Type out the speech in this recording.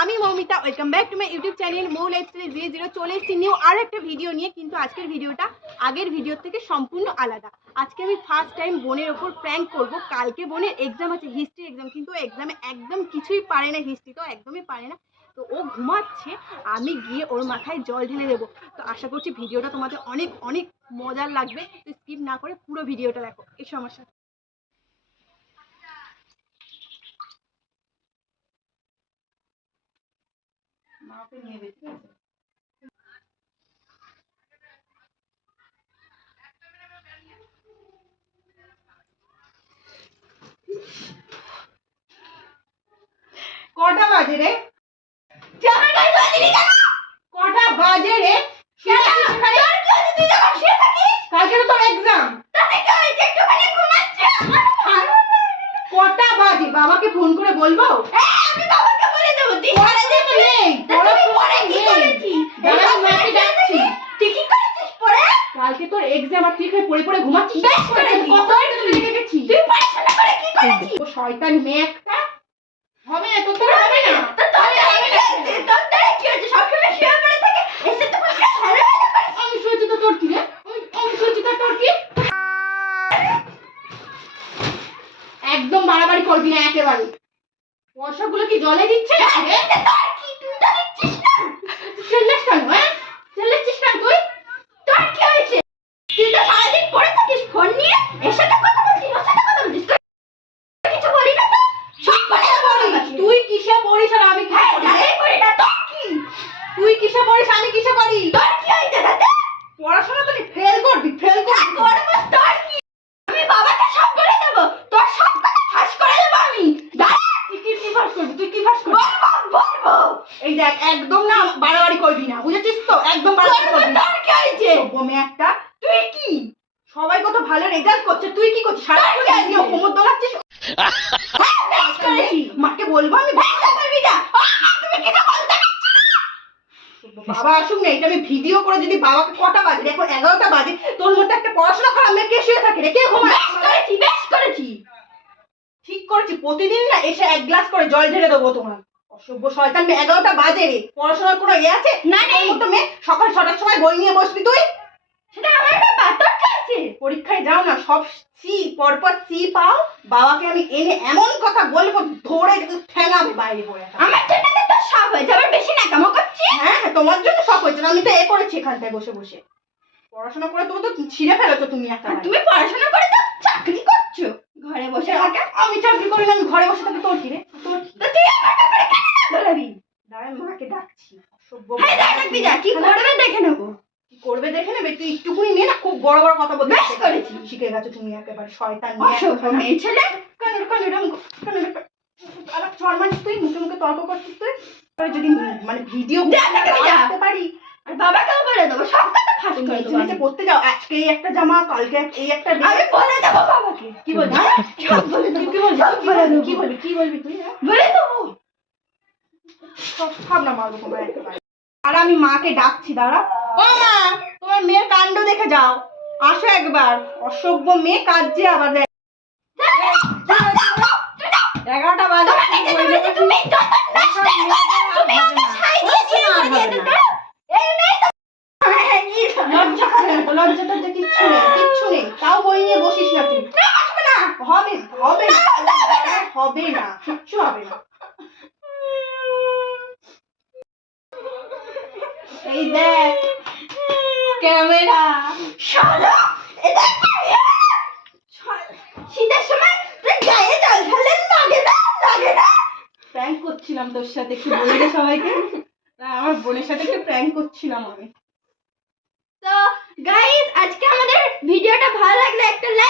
আমি YouTube channel video নিয়ে, কিন্তু আজকের ভিডিওটা আগের থেকে সম্পূর্ণ আলাদা। আজকে আমি ফার্স্ট টাইম বোনের কালকে এক্সাম আছে হিস্ট্রি এক্সাম কিন্তু এক্সামে একদম কিছুই পারে না হিস্ট্রি তো একদমই পারে না। তো ও ঘুমাচ্ছে, আমি গিয়ে ওর মাথায় জল ঢেলে দেবো। তো আশা করছি ভিডিওটা তোমাদের অনেক অনেক মজার লাগবে, তো স্কিপ না করে পুরো ভিডিওটা দেখো এই সমস্যা মাকে নিয়ে ঠিক আছে কটা বাজে রে কটা বাজে রে কালকে তো তোর এক্সাম কটা বাজে বাবাকে ফোন করে বলব আমি বাবাকে বলে দেবো তুই পড়া দেবো নেই, কি নেই। দাঁড়া, মাকে ডাকছি। কালকে তোর এক্সাম আর তুই হয়ে পড়ে পড়ে ঘুমাচ্ছিস বেশ করেছি। কত লেগে গেছিস ও শয়তান মেয়ে একটা হবে না তোর তোর হবে না আমি শুয়েছি তো তোর কি রে আমি- আমি শুয়েছি তো তোর কি একদম বাড়াবাড়ি করবি না একেবারে। পয়সাগুলো কি জলে দিচ্ছে রে? চেল্লাস কেন হ্যাঁ চেল্লাচ্ছিস কেন তুই ফোন নিয়ে এর সাথে কথা বলছিস ওর সাথে কথা বলছিস তুই কিছু বলি না তো সব বলে বলিস তুই কিসে পড়িস আর আমি কিসে পড়ি রে? এই করি না তোর কি তুই কিসে পড়িস আমি কিসে পড়ি তোর কি হয়েছে দাদা পড়াশোনা তো ফেল করবি ফেল করবি করব তোর কি আমি বাবাকে সব বলে দেবো তোর সব কথা ফাঁস করে দেবো আমি দাঁড়া তুই কি কি ফাঁস করবি তুই কি ফাঁস করবি বলব এই দেখ একদম না বাড়াবাড়ি করবি না বুঝেছিস তো? একদম বাড়াবাড়ি করবি না। কি হয়েছে? বমে একটা। তুই কি? সবাই কত ভালো রেজাল্ট করছে তুই কি করছিস? সারা তোর কি আছে? কোমর দোলাচ্ছিস মাকে বলব আমি? ব্যস্ত করবি না। তুমি কিছু বলতে বাবা আসুক না এটা আমি ভিডিও করে যদি বাবাকে কটা বাজে এখন এগারোটা বাজে তোর মধ্যে একটা পড়াশোনা করা মেয়ে কে শুয়ে থাকে রে? কে ঘুমায়? বেশ করেছি বেশ করেছি প্রতিদিন না এসে এক গ্লাস করে জল ঢেলে দেবো তোমার অসভ্য শয়তান মেয়ে এগারোটা বাজে রে। পড়াশোনার কোনো ইয়ে আছে? না, নেই। মতো মেয়ে সকাল ছটার সময় বই নিয়ে বসবি তুই? সেটা আমার ব্যাপার তোর কি আছে পরীক্ষায় যাও না সব সি পরপর সি পাও। বাবাকে আমি এনে এমন কথা বলব ধরে ঠেঙাবে বাইরে পড়ে একটা। আমার জন্য তো সব হয়েছে আবার বেশি নাকামো করছিস? হ্যাঁ হ্যাঁ তোমার জন্য সব হয়েছে না, আমি তো এ করেছি এখানটায় বসে বসে। পড়াশোনা করে তুমি তো ছিঁড়ে ফেলেছো তুমি একটা তুমি পড়াশোনা করে তো করছ ঘরে বসে থাকা। আমি চাকরি করি আমি ঘরে বসে থাকি তোর কি রে? তোর কি? তুই আমার ব্যাপারে কেন না দৌড়াবি দাঁড়ায় মাকে ডাকছি। হ্যাঁ ডাকবি যা কি করবে দেখে নেব? কি করবে দেখে নেবে? তুই একটুকুনি মেয়ে না খুব বড় বড় কথা বলতে বেশ শিখে করেছি। শিখে গেছো তুমি একেবারে শয়তান মেয়ে একটা। মেয়ে ছেলে। কানের কানের এরম কানের আর চর তুই? মুখে মুখে তর্ক করছিস তুই? যদি মানে ভিডিও যা, দেখে যা। করতে পারি আর বাবাকেও বলে দেবো সব কথা ফাঁস তুমি। পড়তে যাও আজকে এই একটা জামা কালকে এই একটা। আমি বলে দেবো বাবাকে। কি বলবি সব বলে দেবো কি বলবি কি বলবি? কি বলবি তুই হ্যাঁ? বলে দেবো। সব ভাবনা মারবো তোমার আর আমি মাকে ডাকছি দাঁড়া। ও মা তোমার মেয়ের কাণ্ড দেখে যাও। আসো একবার। অসভ্য মেয়ে কাজে আবার দেখ। এগারোটা বাজে। তুমি যত নাচতে পারো, তুমি ওকে ছাই দিয়ে দিয়ে করে দিয়ে দিতে। এই মেয়ে তো- হ্যাঁ, কি হবে? লজ্জা করে না তো, লজ্জা টজ্জা কিচ্ছু নেই কিচ্ছু নেই তাও বই নিয়ে বসিস না তুই না, আসবে না। হবে না হবে না। কিচ্ছু হবে না। এই দেখ ক্যামেরা। শালা, করছিলাম তোর সাথে একটু বলে সবাইকে। আমার বোনের সাথে একটু প্র্যাঙ্ক করছিলাম আমি। তো গাইস আজকে আমাদের ভিডিওটা ভালো লাগলে একটা লাইক